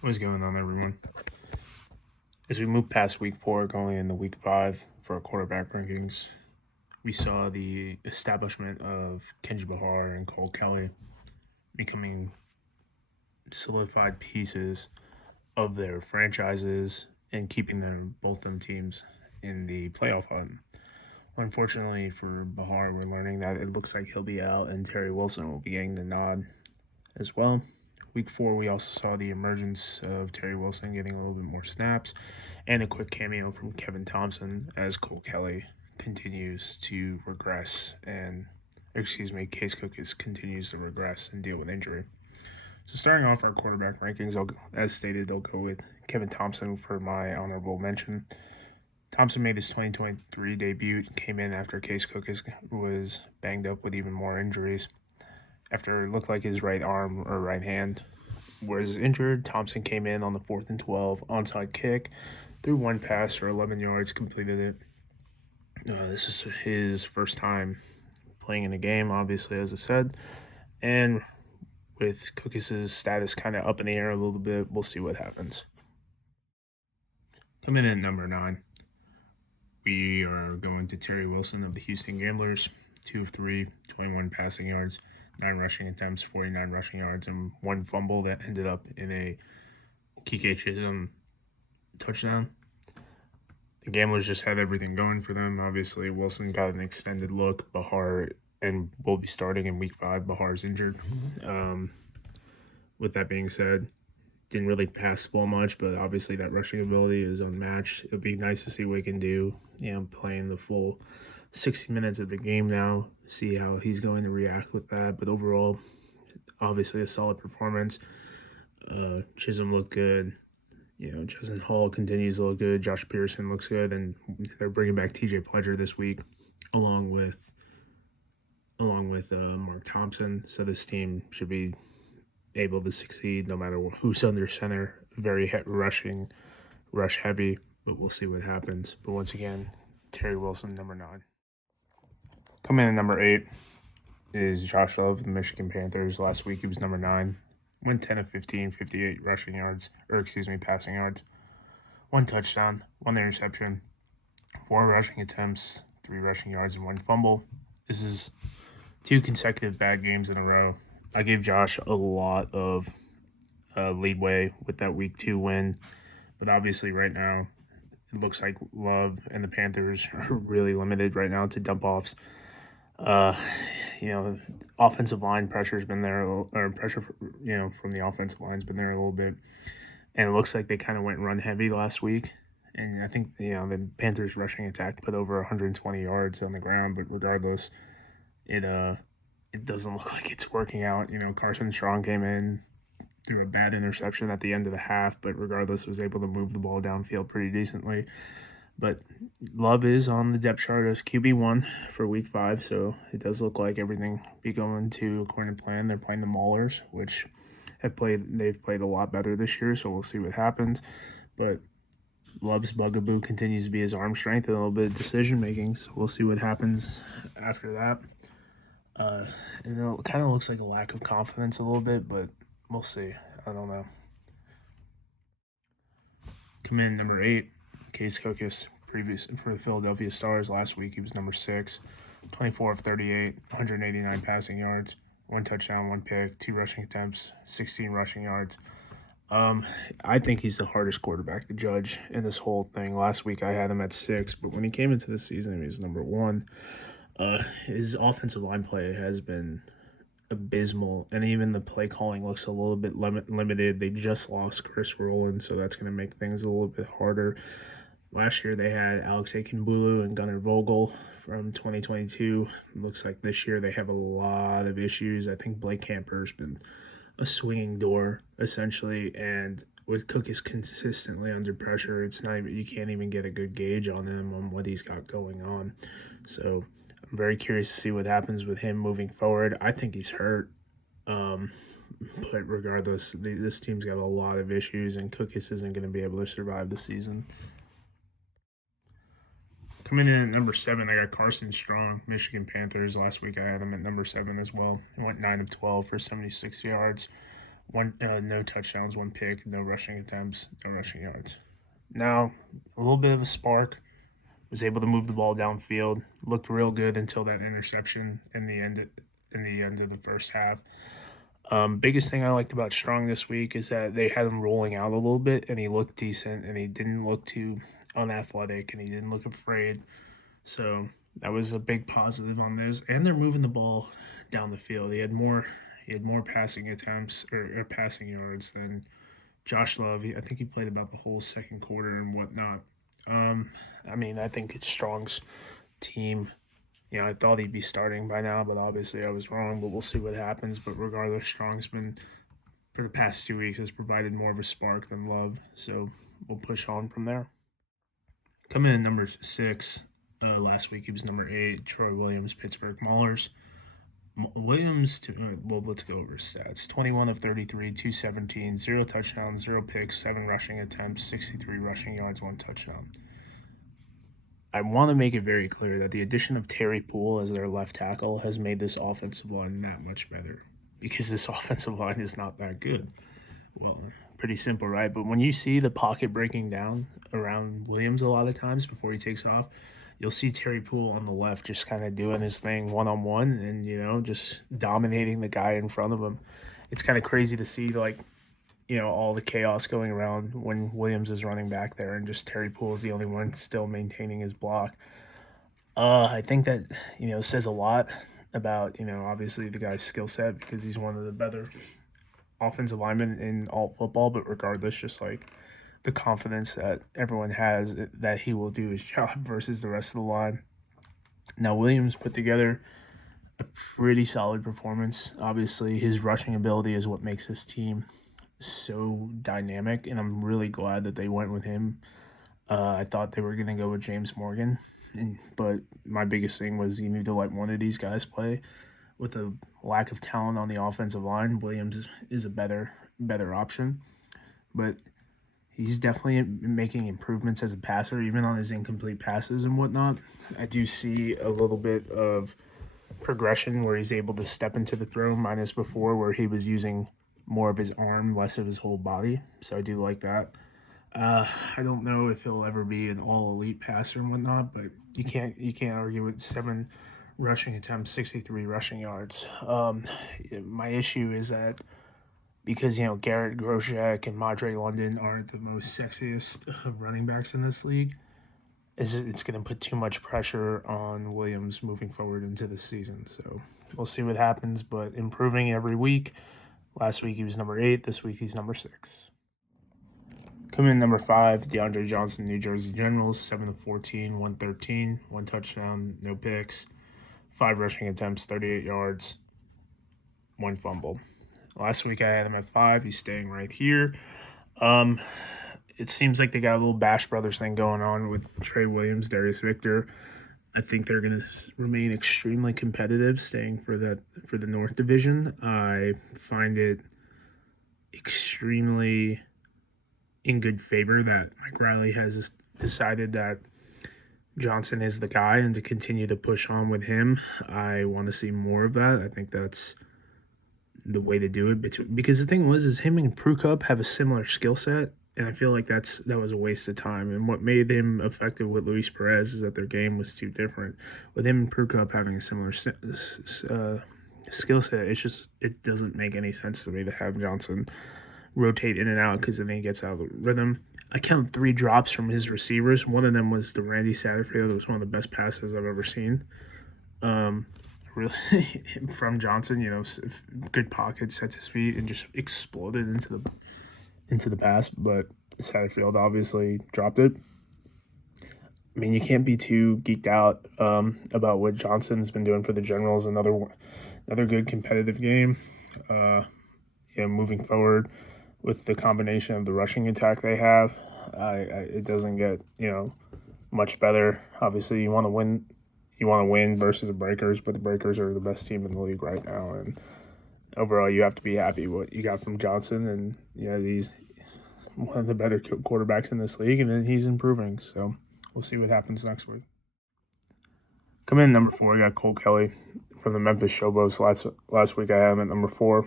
What's going on, everyone? As we move past week 4, going into week 5 for our quarterback rankings, we saw the establishment of Kenji Bahar and Kelley becoming solidified pieces of their franchises and keeping both teams in the playoff hunt. Unfortunately for Bahar, we're learning that it looks like he'll be out and Terry Wilson will be getting the nod as well. Week 4, we also saw the emergence of Terry Wilson getting a little bit more snaps and a quick cameo from Kevin Thomson as Kelley continues to regress Case Cookus continues to regress and deal with injury. So starting off our quarterback rankings, as stated, I'll go with Kevin Thomson for my honorable mention. Thomson made his 2023 debut, came in after Case Cookus was banged up with even more injuries. After it looked like his right arm or right hand was injured, Thomson came in on the 4th and 12 onside kick, threw one pass for 11 yards, completed it. This is his first time playing in a game, obviously, as I said. And with Cookus' status kind of up in the air a little bit, we'll see what happens. Coming in at number 9, we are going to Terry Wilson of the Houston Gamblers. 2 of 3, 21 passing yards, 9 rushing attempts, 49 rushing yards, and 1 fumble that ended up in a Kike Chisholm touchdown. The Gamblers just had everything going for them. Obviously, Wilson got an extended look. Bahar and will be starting in week 5. Bahar's injured. With that being said, didn't really pass the ball much, but obviously that rushing ability is unmatched. It'll be nice to see what he can do, playing the full 60 minutes of the game now, see how he's going to react with that. But overall, obviously a solid performance. Chisholm looked good. Justin Hall continues to look good. Josh Pearson looks good, and they're bringing back TJ Pledger this week, along with Mark Thompson. So this team should be able to succeed no matter who's under center. Very rush heavy, but we'll see what happens. But once again, Terry Wilson, number 9. Coming in at number 8 is Josh Love of the Michigan Panthers. Last week he was number 9. Went 10 of 15, 58 passing yards. 1 touchdown, 1 interception, 4 rushing attempts, 3 rushing yards, and 1 fumble. This is 2 consecutive bad games in a row. I gave Josh a lot of leadway with that week 2 win, but obviously right now it looks like Love and the Panthers are really limited right now to dump-offs. Offensive line pressure's been there, or pressure, from the offensive line's been there a little bit. And it looks like they kind of went run heavy last week. And I think, the Panthers rushing attack put over 120 yards on the ground. But regardless, it doesn't look like it's working out. Carson Strong came in, threw a bad interception at the end of the half, but regardless was able to move the ball downfield pretty decently. But Love is on the depth chart as QB1 for week 5, so it does look like everything be going to according to plan. They're playing the Maulers, which they've played a lot better this year, so we'll see what happens. But Love's bugaboo continues to be his arm strength and a little bit of decision making, so we'll see what happens after that. And it kind of looks like a lack of confidence a little bit, but we'll see. I don't know. Come in number 8, Case Cookus, previous for the Philadelphia Stars. Last week he was number 6, 24 of 38, 189 passing yards, 1 touchdown, 1 pick, 2 rushing attempts, 16 rushing yards. I think he's the hardest quarterback to judge in this whole thing. Last week I had him at 6, but when he came into the season, he was number 1. His offensive line play has been abysmal, and even the play calling looks a little bit limited. They just lost Chris Rowland, so that's going to make things a little bit harder. Last year they had Alex Akinbulu and Gunnar Vogel from 2022. It looks like this year they have a lot of issues. I think Blake Camper's been a swinging door, essentially, and with Cookus consistently under pressure, it's not even, you can't even get a good gauge on him on what he's got going on. So I'm very curious to see what happens with him moving forward. I think he's hurt. But regardless, this team's got a lot of issues, and Cookus isn't going to be able to survive the season. Coming in at number 7, I got Carson Strong, Michigan Panthers. Last week I had him at number 7 as well. He went 9 of 12 for 76 yards, No touchdowns, 1 pick, no rushing attempts, no rushing yards. Now, a little bit of a spark. Was able to move the ball downfield. Looked real good until that interception in the end of the first half. Biggest thing I liked about Strong this week is that they had him rolling out a little bit, and he looked decent, and he didn't look too unathletic, and he didn't look afraid. So that was a big positive on those. And they're moving the ball down the field. He had more passing attempts or passing yards than Josh Love. I think he played about the whole second quarter and whatnot. I mean, I think it's Strong's team. I thought he'd be starting by now, but obviously I was wrong. But we'll see what happens. But regardless, Strong's been, for the past 2 weeks, has provided more of a spark than Love. So we'll push on from there. Coming in number 6, last week he was number 8, Troy Williams, Pittsburgh Maulers. Let's go over his stats. 21 of 33, 217, 0 touchdowns, 0 picks, 7 rushing attempts, 63 rushing yards, 1 touchdown. I want to make it very clear that the addition of Terry Poole as their left tackle has made this offensive line that much better, because this offensive line is not that good. Well, pretty simple, right? But when you see the pocket breaking down around Williams a lot of times before he takes off, you'll see Terry Poole on the left just kind of doing his thing one-on-one and, just dominating the guy in front of him. It's kind of crazy to see, all the chaos going around when Williams is running back there and just Terry Poole is the only one still maintaining his block. I think that, says a lot about, obviously the guy's skill set, because he's one of the better offensive linemen in all football, but regardless, just the confidence that everyone has that he will do his job versus the rest of the line. Now, Williams put together a pretty solid performance. Obviously, his rushing ability is what makes this team so dynamic, and I'm really glad that they went with him. I thought they were going to go with James Morgan, but my biggest thing was you need to let one of these guys play. With a lack of talent on the offensive line, Williams is a better option, but he's definitely making improvements as a passer, even on his incomplete passes and whatnot. I do see a little bit of progression where he's able to step into the throw, minus before where he was using more of his arm, less of his whole body. So I do like that. I don't know if he'll ever be an all-elite passer and whatnot, but you can't argue with 7 rushing attempts, 63 rushing yards. My issue is that because, Garrett Groshek and Madre London aren't the most sexiest of running backs in this league, it's going to put too much pressure on Williams moving forward into the season. So we'll see what happens, but improving every week. Last week he was number 8. This week he's number 6. Coming in number 5, DeAndre Johnson, New Jersey Generals, 7 of 14, 113, 1 touchdown, no picks, 5 rushing attempts, 38 yards, 1 fumble. Last week I had him at 5. He's staying right here. It seems like they got a little Bash Brothers thing going on with Trey Williams, Darius Victor. I think they're going to remain extremely competitive, staying for the North Division. I find it extremely in good favor that Mike Riley has decided that Johnson is the guy, and to continue to push on with him. I want to see more of that. I think that's the way to do it, because the thing is him and Precautionary have a similar skill set, and I feel like that was a waste of time. And what made him effective with Luis Perez is that their game was too different. With him and Precautionary having a similar skill set, it doesn't make any sense to me to have Johnson rotate in and out, because then he gets out of the rhythm. I count 3 drops from his receivers. One of them was the Randy Satterfield. It was one of the best passes I've ever seen. Really, from Johnson, good pocket, sets his feet, and just exploded into the pass. But Satterfield obviously dropped it. I mean, you can't be too geeked out about what Johnson's been doing for the Generals. Another good competitive game. Moving forward with the combination of the rushing attack they have, it doesn't get much better. Obviously, you want to win. You want to win versus the Breakers, but the Breakers are the best team in the league right now, and overall, you have to be happy with what you got from Johnson, and he's one of the better quarterbacks in this league, and then he's improving. So we'll see what happens next week. Coming in number 4, I got Cole Kelley from the Memphis Showboats. Last week I had him at number 4.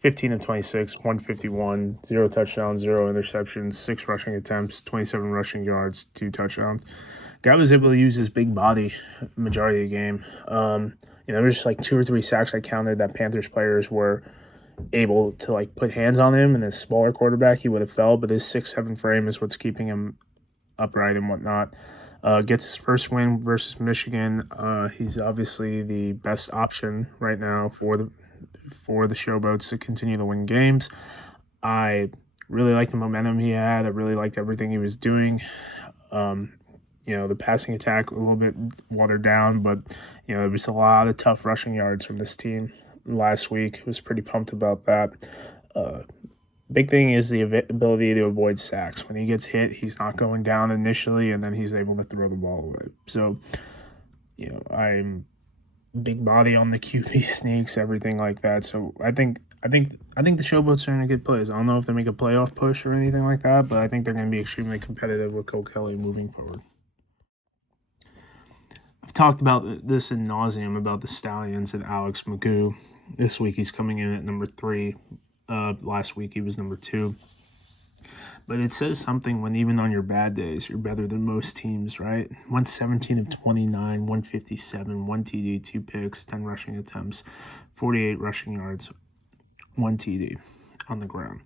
15 of 26, 151, 0 touchdowns, 0 interceptions, 6 rushing attempts, 27 rushing yards, 2 touchdowns. Guy was able to use his big body majority of the game. There was just like 2 or 3 sacks I counted that Panthers players were able to like put hands on him, and a smaller quarterback he would have fell, but his 6'7" frame is what's keeping him upright and whatnot. Gets his first win versus Michigan. He's obviously the best option right now for the Showboats to continue to win games. I really liked the momentum he had. I really liked everything he was doing. The passing attack a little bit watered down, but there was a lot of tough rushing yards from this team last week. I was pretty pumped about that. Big thing is the ability to avoid sacks. When he gets hit, he's not going down initially, and then he's able to throw the ball away. So, I'm big body on the QB sneaks, everything like that. So I think the Showboats are in a good place. I don't know if they make a playoff push or anything like that, but I think they're going to be extremely competitive with Kelley moving forward. I've talked about this ad nauseum about the Stallions and Alex Magoo. This week he's coming in at number 3. Last week he was number 2. But it says something when even on your bad days, you're better than most teams, right? 117 of 29, 157, 1 TD, 2 picks, 10 rushing attempts, 48 rushing yards, 1 TD on the ground.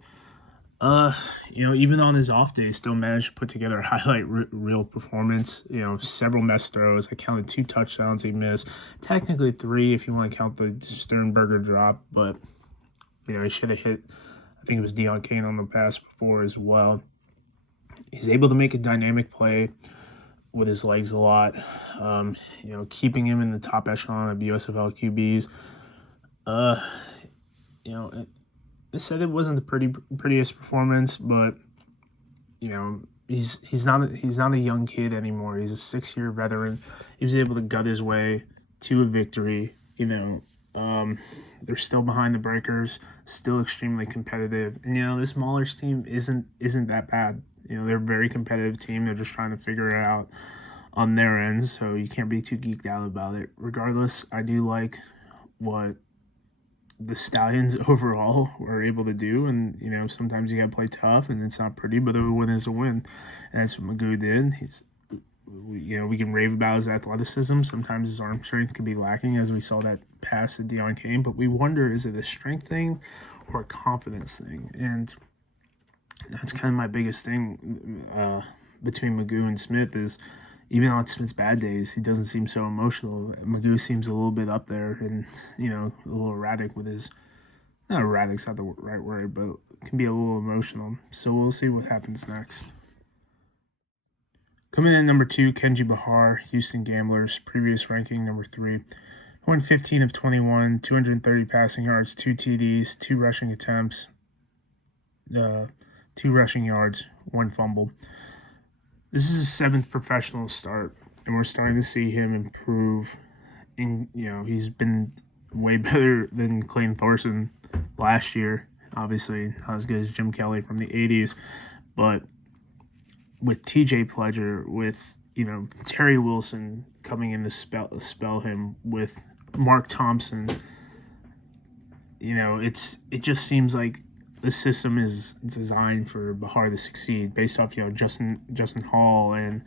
Even on his off day, still managed to put together a highlight reel performance. Several missed throws. I counted 2 touchdowns he missed. Technically 3 if you want to count the Sternberger drop, but he should have hit. I think it was Deion Kane on the pass before as well. He's able to make a dynamic play with his legs a lot. Keeping him in the top echelon of USFL QBs. They said it wasn't the prettiest performance, but he's not a young kid anymore. He's a 6-year veteran. He was able to gut his way to a victory. They're still behind the Breakers, still extremely competitive, and the Smallers team isn't that bad. They're a very competitive team. They're just trying to figure it out on their end, so you can't be too geeked out about it. Regardless, I do like what the Stallions overall were able to do, and sometimes you gotta play tough, and it's not pretty, but a win is a win, and that's what Magoo did. We can rave about his athleticism. Sometimes his arm strength could be lacking, as we saw that pass to Deion Kane, but we wonder, is it a strength thing or a confidence thing? And that's kind of my biggest thing between Magoo and Smith is, even on Smith's bad days, he doesn't seem so emotional. Magoo seems a little bit up there and, a little erratic with his, not erratic's not the right word, but can be a little emotional. So we'll see what happens next. Coming in at number 2, Kenji Bahar, Houston Gamblers, previous ranking number 3. Won 15 of 21, 230 passing yards, 2 TDs, 2 rushing attempts, 2 rushing yards, 1 fumble. This is his 7th professional start, and we're starting to see him improve. And he's been way better than Clayton Thomson last year. Obviously, not as good as Jim Kelley from the 80s, but with TJ Pledger, with Terry Wilson coming in to spell him, with Mark Thomson, it just seems like the system is designed for Bahar to succeed based off Justin Hall and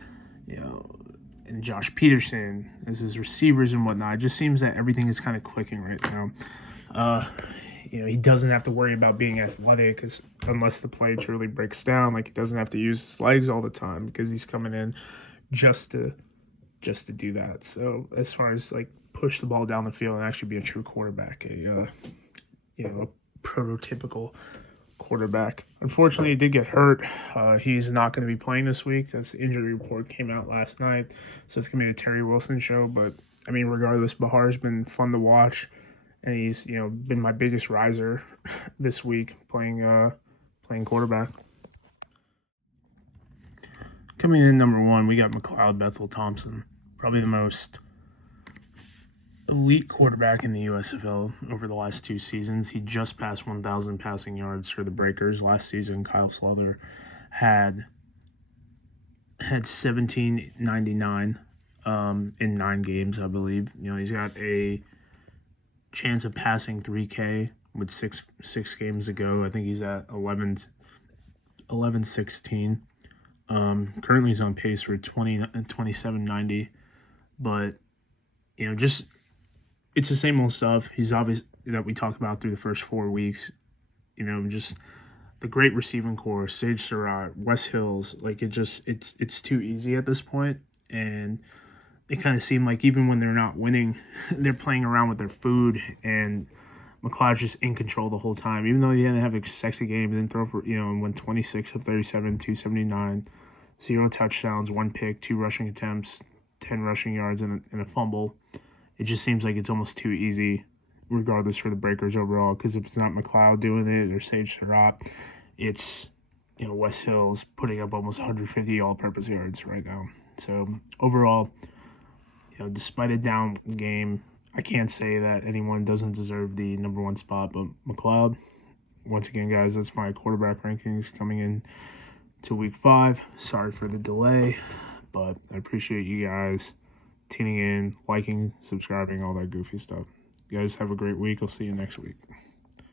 and Josh Peterson as his receivers and whatnot. It just seems that everything is kind of clicking right now. He doesn't have to worry about being athletic unless the play truly breaks down. Like, he doesn't have to use his legs all the time because he's coming in just to do that. So as far as like push the ball down the field and actually be a true quarterback, a prototypical quarterback. Unfortunately, he did get hurt. He's not going to be playing this week. That's the injury report came out last night. So it's going to be the Terry Wilson show. But, regardless, Bahar's been fun to watch. And he's, been my biggest riser this week playing quarterback. Coming in number 1, we got McLeod Bethel Thomson. Probably the most elite quarterback in the USFL over the last 2 seasons. He just passed 1,000 passing yards for the Breakers. Last season, Kyle Slother had 1,799 in 9 games, I believe. He's got a chance of passing 3K with six games to go. I think he's at 11-16. Currently he's on pace for 2790, but just it's the same old stuff. He's obvious that we talked about through the first 4 weeks. Just the great receiving core, Sage Surratt, Wes Hills. Like it's too easy at this point, and it kind of seemed like even when they're not winning, they're playing around with their food, and McLeod's just in control the whole time. Even though he didn't have a sexy game, didn't throw for and went 26 of 37, 279, 0 touchdowns, 1 pick, 2 rushing attempts, 10 rushing yards, and a fumble. It just seems like it's almost too easy, regardless for the Breakers overall. Because if it's not McLeod doing it or Sage Surratt, it's Wes Hills putting up almost 150 all-purpose yards right now. So overall, despite a down game, I can't say that anyone doesn't deserve the number 1 spot, but McLeod. Once again, guys, that's my quarterback rankings coming in to week 5. Sorry for the delay, but I appreciate you guys tuning in, liking, subscribing, all that goofy stuff. You guys have a great week. I'll see you next week.